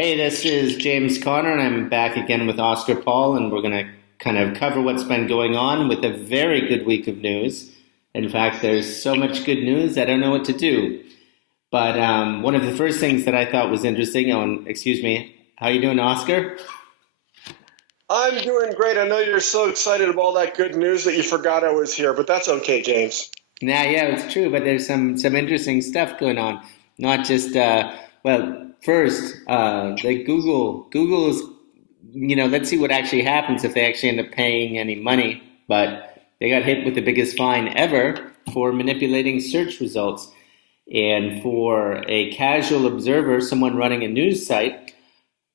Hey, this is James Conner, and I'm back again with Oscar Paul, and we're going to kind of cover what's been going on with a very good week of news. In fact, there's so much good news, I don't know what to do. But one of the first things that I thought was interesting, excuse me, how you doing, Oscar? I'm doing great. I know you're so excited about all that good news that you forgot I was here, but that's okay, James. Nah, yeah, it's true, but there's some interesting stuff going on. Not just first, the Google's let's see what actually happens if they actually end up paying any money. But they got hit with the biggest fine ever for manipulating search results. And for a casual observer, someone running a news site,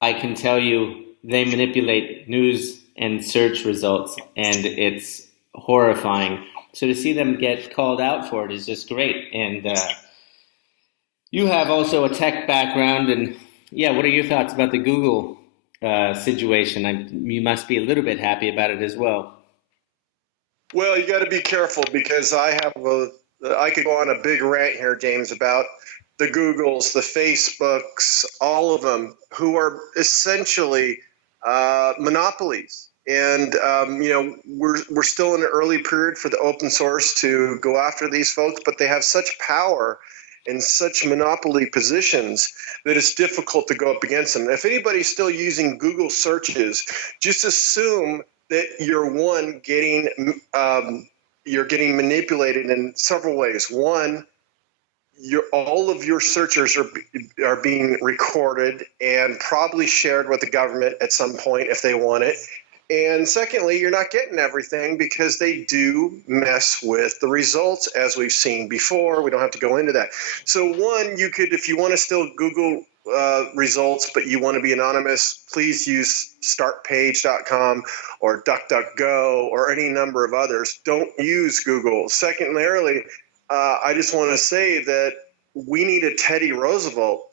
I can tell you they manipulate news and search results, and it's horrifying. So to see them get called out for it is just great. And you have also a tech background, and yeah, what are your thoughts about the Google situation? You must be a little bit happy about it as well. Well, you got to be careful because I could go on a big rant here, James, about the Googles, the Facebooks, all of them, who are essentially monopolies. And we're still in an early period for the open source to go after these folks, but they have such power and such monopoly positions that it's difficult to go up against them. If anybody's still using Google searches, just assume that you're getting manipulated in several ways. One, all of your searchers are being recorded and probably shared with the government at some point if they want it. And secondly, you're not getting everything because they do mess with the results, as we've seen before. We don't have to go into that. So one, you could, if you want to still Google results, but you want to be anonymous, please use startpage.com or DuckDuckGo or any number of others. Don't use Google. Secondarily, I just want to say that we need a Teddy Roosevelt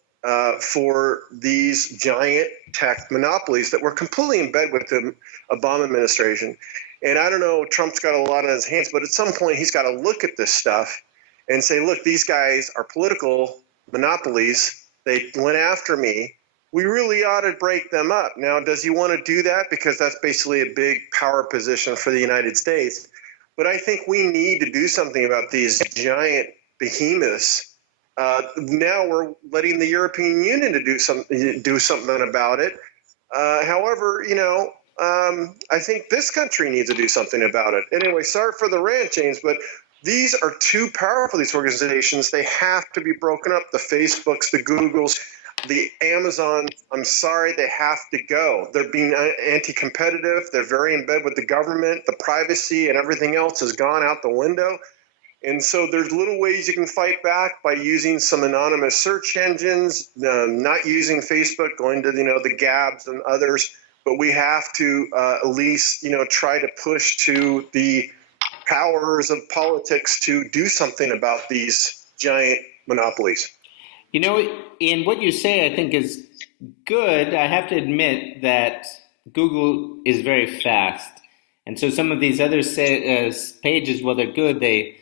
for these giant tech monopolies that were completely in bed with the Obama administration. And I don't know, Trump's got a lot on his hands, but at some point he's got to look at this stuff and say, look, these guys are political monopolies. They went after me. We really ought to break them up. Now, does he want to do that? Because that's basically a big power position for the United States. But I think we need to do something about these giant behemoths. Now we're letting the European Union to do something about it. However, I think this country needs to do something about it. Anyway, sorry for the rant, James, but these are too powerful, these organizations. They have to be broken up. The Facebooks, the Googles, the Amazon, I'm sorry, they have to go. They're being anti-competitive. They're very in bed with the government. The privacy and everything else has gone out the window. And so there's little ways you can fight back by using some anonymous search engines, not using Facebook, going to the Gabs and others. But we have to at least try to push to the powers of politics to do something about these giant monopolies. And what you say I think is good. I have to admit that Google is very fast. And so some of these other pages, while they're good, they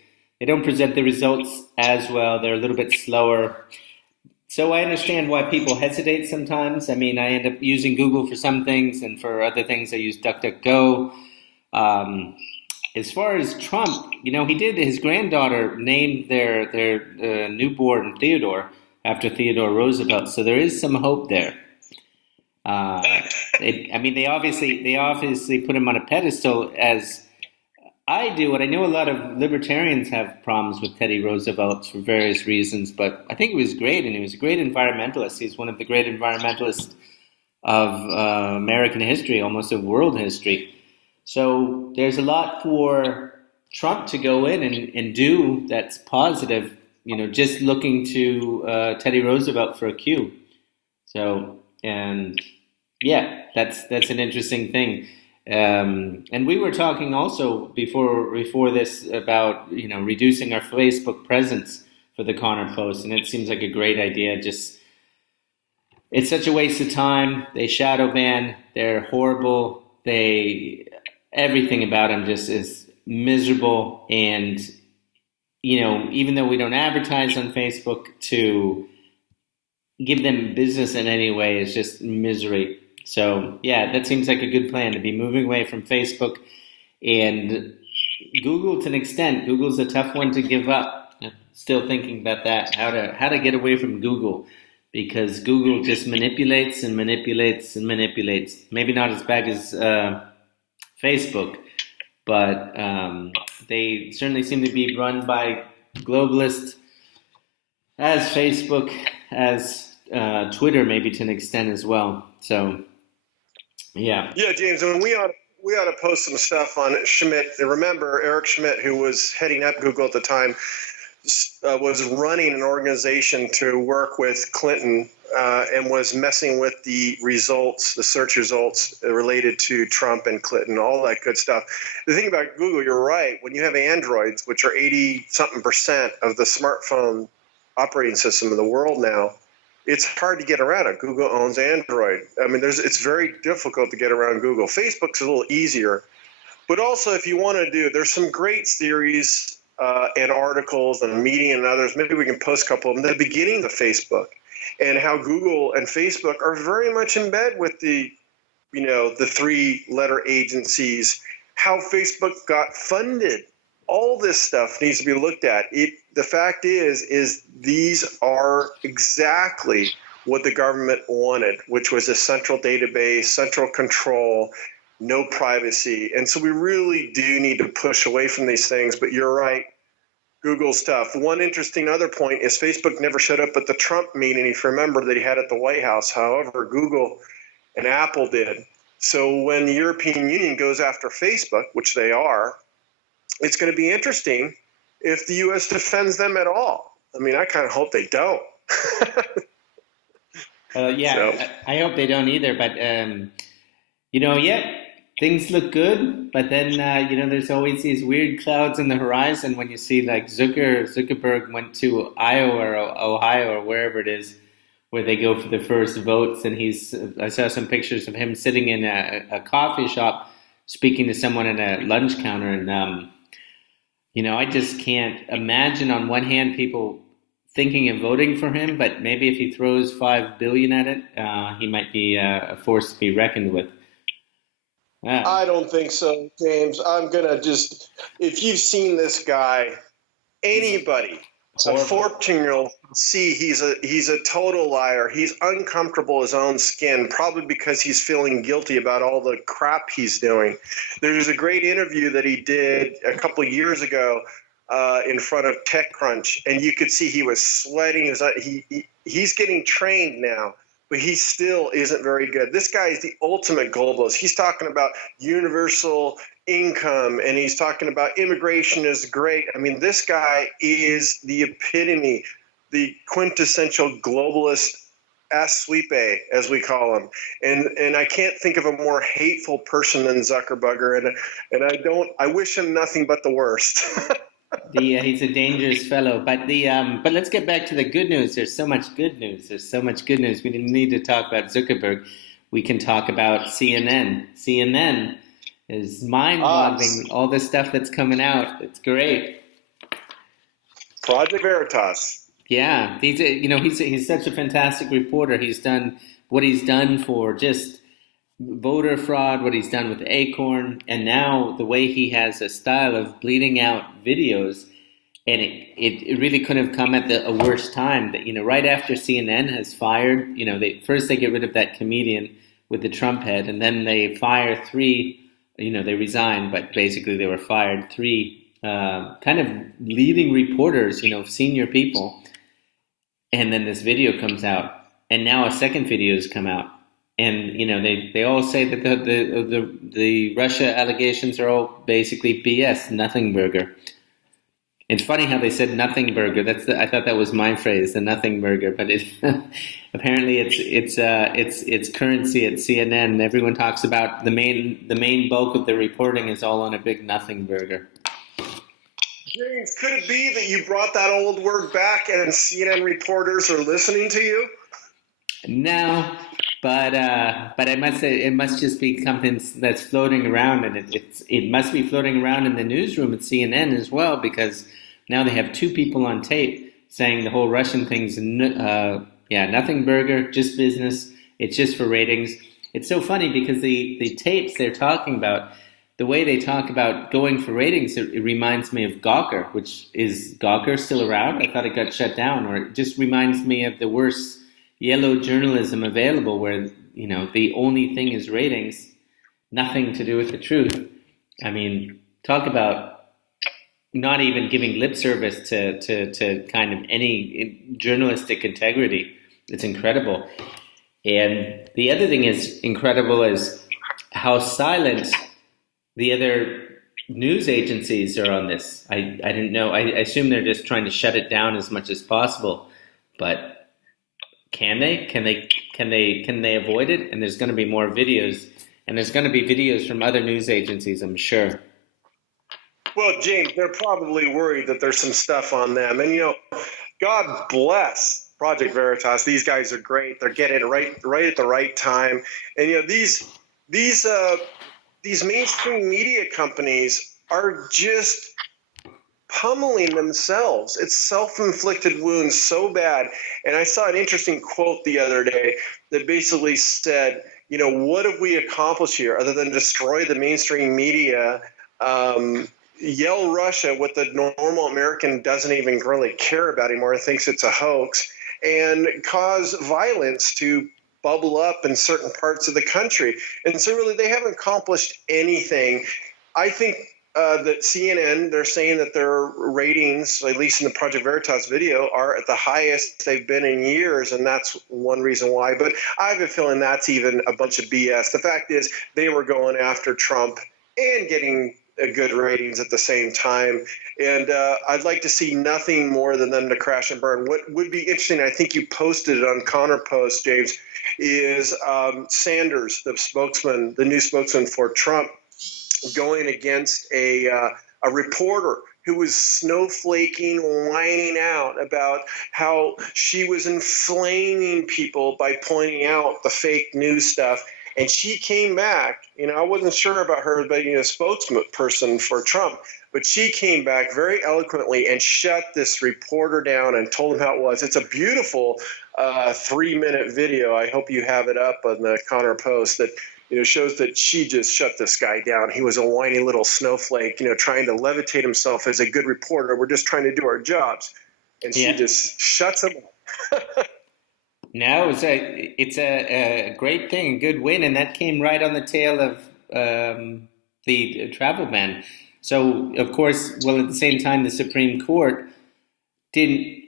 don't present the results as well. They're a little bit slower. So I understand why people hesitate sometimes. I mean, I end up using Google for some things, and for other things, I use DuckDuckGo. As far as Trump, his granddaughter named their newborn Theodore after Theodore Roosevelt. So there is some hope there. They obviously put him on a pedestal as I do, and I know a lot of libertarians have problems with Teddy Roosevelt for various reasons, but I think he was great, and he was a great environmentalist. He's one of the great environmentalists of American history, almost of world history. So there's a lot for Trump to go in and do that's positive, just looking to Teddy Roosevelt for a cue. So, and yeah, that's an interesting thing. And we were talking also before this about reducing our Facebook presence for the Connor post, and it seems like a great idea. Just it's such a waste of time. They shadow ban. They're horrible. Everything about them just is miserable. And even though we don't advertise on Facebook, to give them business in any way is just misery. So yeah, that seems like a good plan to be moving away from Facebook and Google to an extent. Google's a tough one to give up. I'm still thinking about that, how to get away from Google because Google just manipulates and manipulates and manipulates. Maybe not as bad as Facebook, but they certainly seem to be run by globalists as Facebook, as Twitter, maybe to an extent as well. So, yeah. Yeah, James, and we ought to post some stuff on Schmidt. Remember, Eric Schmidt, who was heading up Google at the time, was running an organization to work with Clinton and was messing with the results, the search results related to Trump and Clinton, all that good stuff. The thing about Google, you're right. When you have Androids, which are 80-something% of the smartphone operating system in the world now, it's hard to get around it. Google owns Android. I mean, it's very difficult to get around Google. Facebook's a little easier. But also, if you want to there's some great series and articles and media and others. Maybe we can post a couple of them. The beginning of Facebook and how Google and Facebook are very much in bed with the three-letter agencies, how Facebook got funded. All this stuff needs to be looked at. The fact is these are exactly what the government wanted, which was a central database, central control, no privacy. And so we really do need to push away from these things. But you're right, Google stuff. One interesting other point is Facebook never showed up at the Trump meeting, if you remember, that he had at the White House. However, Google and Apple did. So when the European Union goes after Facebook, which they are, it's going to be interesting if the U.S. defends them at all. I mean, I kind of hope they don't. Yeah, So, I hope they don't either. But yeah, things look good. But then there's always these weird clouds in the horizon when you see like Zuckerberg went to Iowa or Ohio or wherever it is where they go for the first votes, and I saw some pictures of him sitting in a coffee shop speaking to someone at a lunch counter, and I just can't imagine on one hand people thinking of voting for him, but maybe if he throws $5 billion at it, he might be a force to be reckoned with. I don't think so, James. I'm going to if you've seen this guy, anybody, a Horrible. 14-year-old, see he's a total liar. He's uncomfortable in his own skin, probably because he's feeling guilty about all the crap he's doing. There's a great interview that he did a couple of years ago in front of TechCrunch, and you could see he was sweating. He's getting trained now, but he still isn't very good. This guy is the ultimate globalist. He's talking about universal income, and he's talking about immigration is great. I mean, this guy is the epitome, the quintessential globalist sweep, as we call him. And I can't think of a more hateful person than Zuckerberg, and I wish him nothing but the worst. He's a dangerous fellow, but let's get back to the good news. There's so much good news. We didn't need to talk about Zuckerberg. We can talk about CNN. CNN is mind-boggling. All the stuff that's coming out. It's great. Project Veritas. Yeah, he's such a fantastic reporter. He's done what he's done for just voter fraud, what he's done with Acorn, and now the way he has a style of bleeding out videos, and it really couldn't have come at a worse time. That right after CNN has fired, they get rid of that comedian with the Trump head, and then they fire three. They resigned, but basically they were fired. Three kind of leading reporters, senior people, and then this video comes out, and now a second video has come out. And they all say that the Russia allegations are all basically BS, nothing burger. It's funny how they said nothing burger. I thought that was my phrase, the nothing burger. But apparently it's currency at CNN. Everyone talks about the main bulk of the reporting is all on a big nothing burger. James, could it be that you brought that old word back and CNN reporters are listening to you? No. But I must say it must just be something that's floating around, and it must be floating around in the newsroom at CNN as well, because now they have two people on tape saying the whole Russian thing's Yeah, nothing burger, just business. It's just for ratings. It's so funny because the tapes they're talking about, the way they talk about going for ratings, it reminds me of Gawker, which is Gawker still around? I thought it got shut down, or it just reminds me of the worst yellow journalism available, where the only thing is ratings, nothing to do with the truth. I mean, talk about not even giving lip service to kind of any journalistic integrity. It's incredible. And the other thing is incredible is how silent the other news agencies are on this. I didn't know. I assume they're just trying to shut it down as much as possible. But can they? Can they avoid it? And there's going to be more videos, and there's going to be videos from other news agencies, I'm sure. Well, James, they're probably worried that there's some stuff on them. And, God bless Project Veritas. These guys are great. They're getting it right at the right time. And, these mainstream media companies are just pummeling themselves. It's self-inflicted wounds so bad. And I saw an interesting quote the other day that basically said, what have we accomplished here other than destroy the mainstream media, yell Russia, what the normal American doesn't even really care about anymore, thinks it's a hoax, and cause violence to bubble up in certain parts of the country. And so really they haven't accomplished anything. I think that CNN, they're saying that their ratings, at least in the Project Veritas video, are at the highest they've been in years, and that's one reason why. But I have a feeling that's even a bunch of BS. The fact is they were going after Trump and getting good ratings at the same time. And I'd like to see nothing more than them to crash and burn. What would be interesting, I think you posted it on Connor Post, James, is Sanders, the new spokesman for Trump, going against a reporter who was snowflaking, whining out about how she was inflaming people by pointing out the fake news stuff. And she came back, I wasn't sure about her being a spokesperson for Trump, but she came back very eloquently and shut this reporter down and told him how it was. It's a beautiful 3-minute video. I hope you have it up on the Connor Post that shows that she just shut this guy down. He was a whiny little snowflake, trying to levitate himself as a good reporter. We're just trying to do our jobs. And she just shuts him up. No, it's a great thing, a good win, and that came right on the tail of the travel ban. So, of course, well, at the same time, the Supreme Court didn't,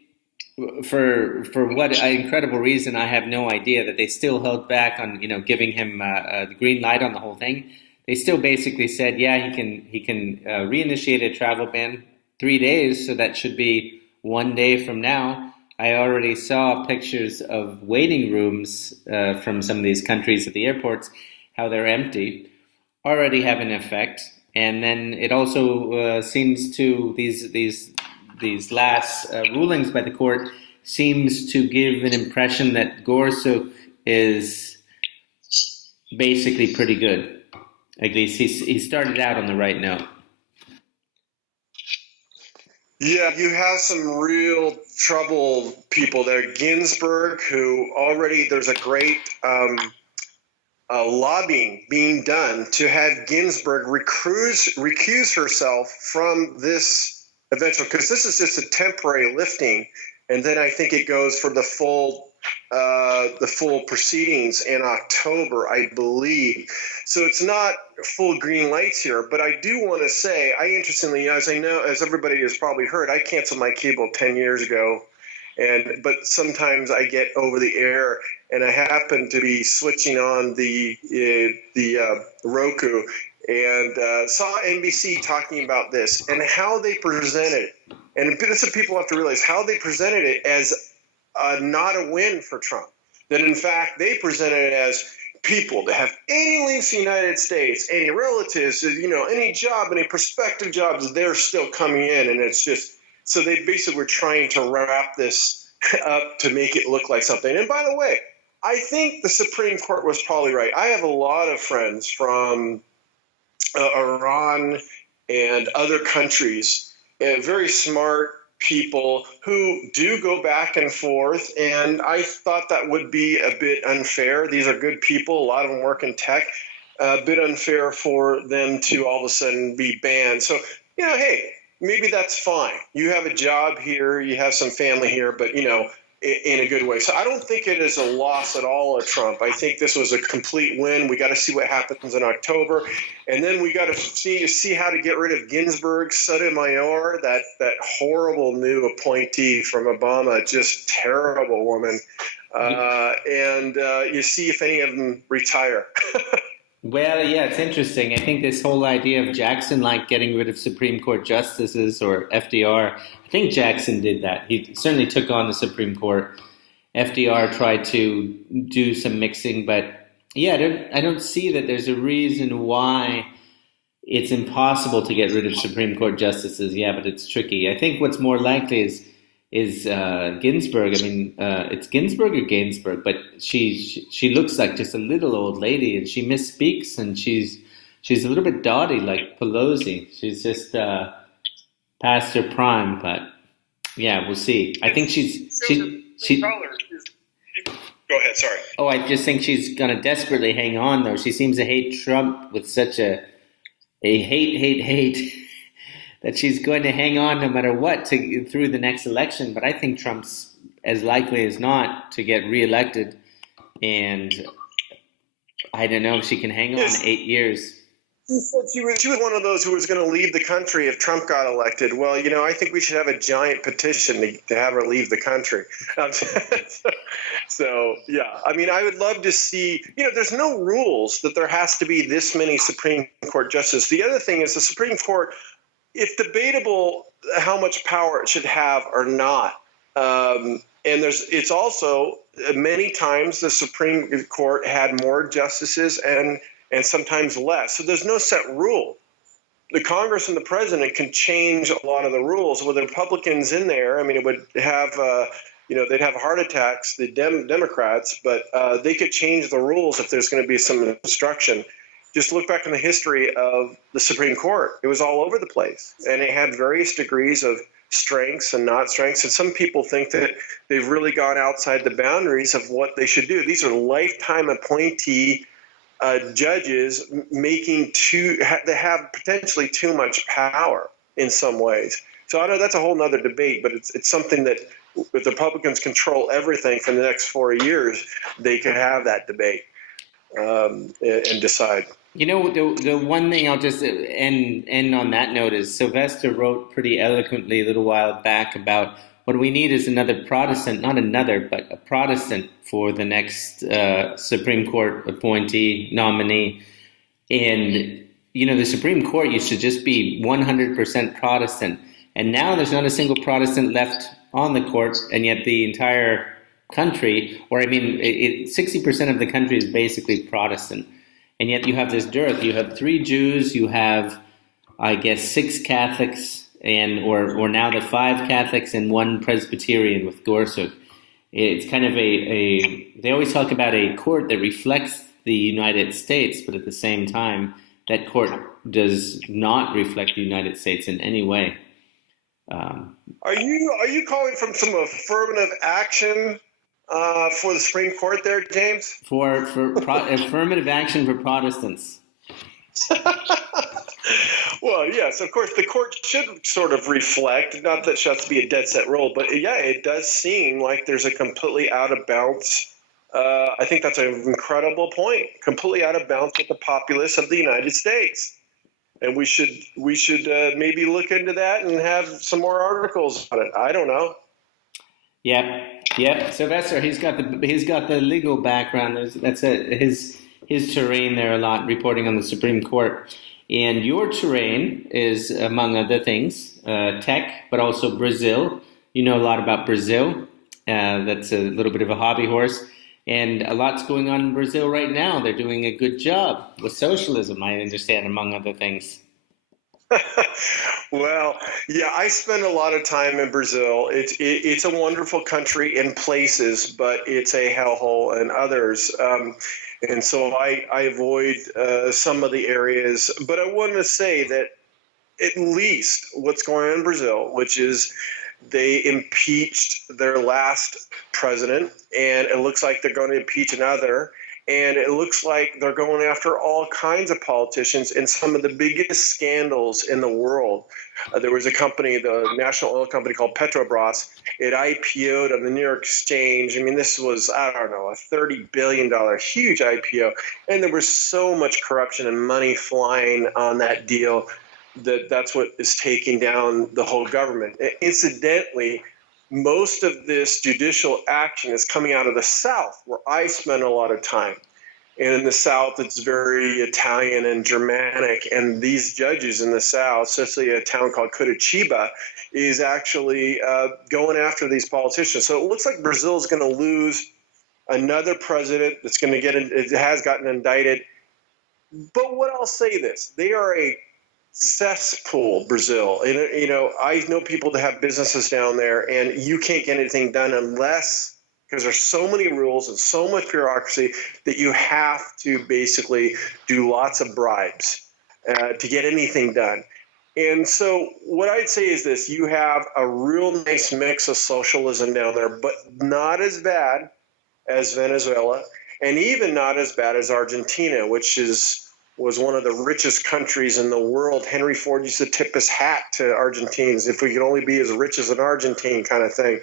for what incredible reason, I have no idea, that they still held back on giving him the green light on the whole thing. They still basically said, yeah, he can reinitiate a travel ban 3 days, so that should be 1 day from now. I already saw pictures of waiting rooms from some of these countries at the airports, how they're empty, already have an effect. And then it also seems to these last rulings by the court seems to give an impression that Gorsuch is basically pretty good. At least he started out on the right note. Yeah, you have some real trouble people there. Ginsburg, who already there's a great lobbying being done to have Ginsburg recuse herself from this eventual, because this is just a temporary lifting, and then I think it goes for the full proceedings in October, I believe. So it's not full green lights here, but I do want to say, interestingly, as everybody has probably heard, I canceled my cable 10 years ago, but sometimes I get over the air, and I happen to be switching on the Roku and saw NBC talking about this and how they presented it. And this is what people have to realize, how they presented it as not a win for Trump. That in fact, they presented it as people that have any links to the United States, any relatives, any job, any prospective jobs, they're still coming in. And it's just, so they basically were trying to wrap this up to make it look like something. And by the way, I think the Supreme Court was probably right. I have a lot of friends from Iran and other countries, very smart, people who do go back and forth, and I thought that would be a bit unfair. These are good people. A lot of them work in tech. A bit unfair for them to all of a sudden be banned. So, hey, maybe that's fine. You have a job here, you have some family here, but, in a good way. So I don't think it is a loss at all of Trump. I think this was a complete win. We got to see what happens in October. And then we got to see how to get rid of Ginsburg, Sotomayor, that horrible new appointee from Obama, just terrible woman. And you see if any of them retire. Well, yeah, it's interesting. I think this whole idea of Jackson getting rid of Supreme Court justices, or FDR, I think Jackson did that. He certainly took on the Supreme Court. FDR tried to do some mixing, but yeah, I don't see that there's a reason why it's impossible to get rid of Supreme Court justices. Yeah, but it's tricky. I think what's more likely is Ginsburg. I mean, it's Ginsburg or Gainsbourg, but she looks like just a little old lady, and she misspeaks, and she's a little bit dotty like Pelosi. She's just past her prime, but yeah, we'll see. I think she. Go ahead. Sorry. Oh, I just think she's gonna desperately hang on, though. She seems to hate Trump with such a hate. That she's going to hang on no matter what through the next election. But I think Trump's as likely as not to get reelected. And I don't know if she can hang on 8 years. She said she was one of those who was going to leave the country if Trump got elected. Well, I think we should have a giant petition to have her leave the country. So, yeah, I mean, I would love to see, there's no rules that there has to be this many Supreme Court justices. The other thing is the Supreme Court, it's debatable how much power it should have or not. And it's also many times the Supreme Court had more justices and sometimes less. So there's no set rule. The Congress and the president can change a lot of the rules. With the Republicans in there, I mean, it would have, they'd have heart attacks, the Democrats, but they could change the rules if there's going to be some obstruction. Just look back in the history of the Supreme Court. It was all over the place, and it had various degrees of strengths and not strengths. And some people think that they've really gone outside the boundaries of what they should do. These are lifetime appointee judges that have potentially too much power in some ways. So I know that's a whole nother debate, but it's something that if the Republicans control everything for the next 4 years, they could have that debate and decide. The one thing I'll just end on that note is Sylvester wrote pretty eloquently a little while back about what we need is another Protestant, not another, but a Protestant for the next Supreme Court appointee nominee. And, the Supreme Court used to just be 100% Protestant. And now there's not a single Protestant left on the court, and yet the entire country, 60% of the country is basically Protestant. And yet you have this dearth. You have 3 Jews, you have, I guess, 6 Catholics, or now the 5 Catholics and 1 Presbyterian with Gorsuch. It's kind of they always talk about a court that reflects the United States, but at the same time, that court does not reflect the United States in any way. Are you calling from some affirmative action for the Supreme Court there, James? For affirmative action for Protestants. Well, yes, of course, the court should sort of reflect, not that it has to be a dead set rule, but yeah, it does seem like there's a completely out of bounds. I think that's an incredible point. Completely out of bounds with the populace of the United States. And we should maybe look into that and have some more articles on it. I don't know. Yeah. Sylvester, he's got the legal background. That's his terrain there a lot, reporting on the Supreme Court. And your terrain is, among other things, tech, but also Brazil. You know a lot about Brazil. That's a little bit of a hobby horse. And a lot's going on in Brazil right now. They're doing a good job with socialism, I understand, among other things. Well, yeah, I spend a lot of time in Brazil. It's a wonderful country in places, but it's a hellhole in others. And so I avoid some of the areas. But I want to say that at least what's going on in Brazil, which is They impeached their last president, and it looks like they're going to impeach another. And it looks like they're going after all kinds of politicians in some of the biggest scandals in the world. There was a company, the national oil company called Petrobras. It IPO'd on the New York Exchange. I mean, this was, I don't know, a $30 billion huge IPO. And there was so much corruption and money flying on that deal that's what is taking down the whole government. Incidentally, most of this judicial action is coming out of the South, where I spend a lot of time. And in the South, it's very Italian and Germanic. And these judges in the South, especially a town called Curitiba, is actually going after these politicians. So it looks like Brazil is going to lose another president that's going to it has gotten indicted. But what I'll say this, they are a cesspool, Brazil. And, I know people that have businesses down there, and you can't get anything done because there's so many rules and so much bureaucracy that you have to basically do lots of bribes to get anything done. And so what I'd say is this: you have a real nice mix of socialism down there, but not as bad as Venezuela, and even not as bad as Argentina, which was one of the richest countries in the world. Henry Ford used to tip his hat to Argentines, if we could only be as rich as an Argentine, kind of thing.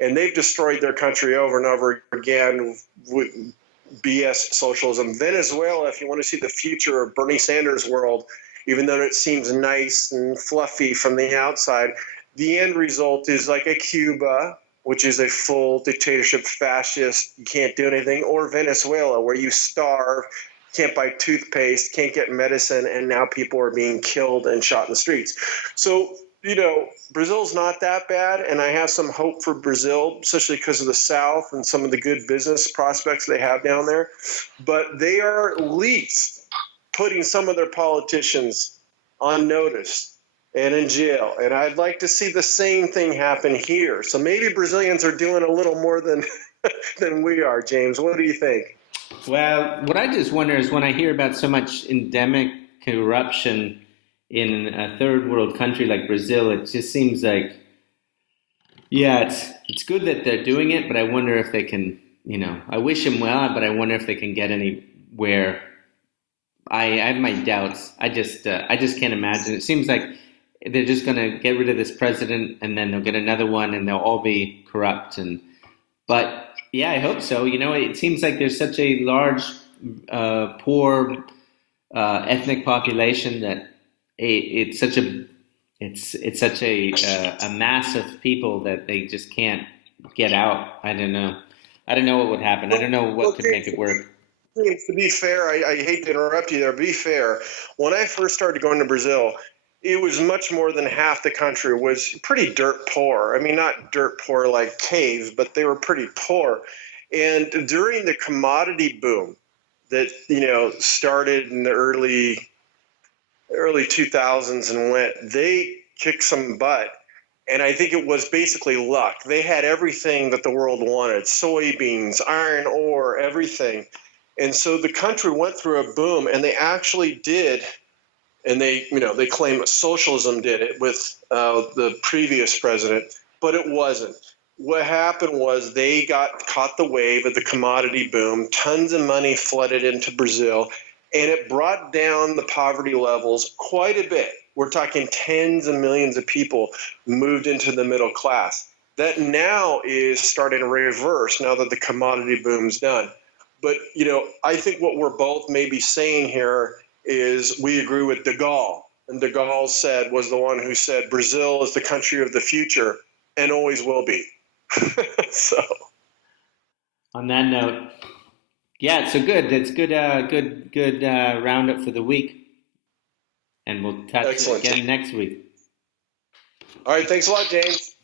And they've destroyed their country over and over again with BS socialism. Venezuela, if you want to see the future of Bernie Sanders' world, even though it seems nice and fluffy from the outside, the end result is like a Cuba, which is a full dictatorship, fascist, you can't do anything, or Venezuela, where you starve, can't buy toothpaste, can't get medicine, and now people are being killed and shot in the streets. So, Brazil's not that bad, and I have some hope for Brazil, especially because of the South and some of the good business prospects they have down there. But they are at least putting some of their politicians on notice and in jail. And I'd like to see the same thing happen here. So maybe Brazilians are doing a little more than than we are, James. What do you think? Well, what I just wonder is when I hear about so much endemic corruption in a third world country like Brazil, it just seems like, yeah, it's good that they're doing it, but I wonder if they can, I wish them well, but I wonder if they can get anywhere. I have my doubts. I just can't imagine. It seems like they're just going to get rid of this president, and then they'll get another one, and they'll all be corrupt. But yeah, I hope so. It seems like there's such a large, poor ethnic population that it's such a mass of people that they just can't get out. I don't know. I don't know what would happen. I don't know what could make it work. To be fair, I hate to interrupt you there. Be fair. When I first started going to Brazil, it was much more than half the country was pretty dirt poor. I mean, not dirt poor like caves, but they were pretty poor. And during the commodity boom that, started in the early 2000s and they kicked some butt. And I think it was basically luck. They had everything that the world wanted: soybeans, iron ore, everything. And so the country went through a boom, and they actually did. And they claim socialism did it with the previous president, but it wasn't. What happened was they caught the wave of the commodity boom. Tons of money flooded into Brazil, and it brought down the poverty levels quite a bit. We're talking tens of millions of people moved into the middle class. That now is starting to reverse now that the commodity boom's done. But, I think what we're both maybe saying here is we agree with de Gaulle. And de Gaulle was the one who said Brazil is the country of the future and always will be. So, on that note, yeah, so good. It's good roundup for the week. And we'll touch again next week. All right. Thanks a lot, James.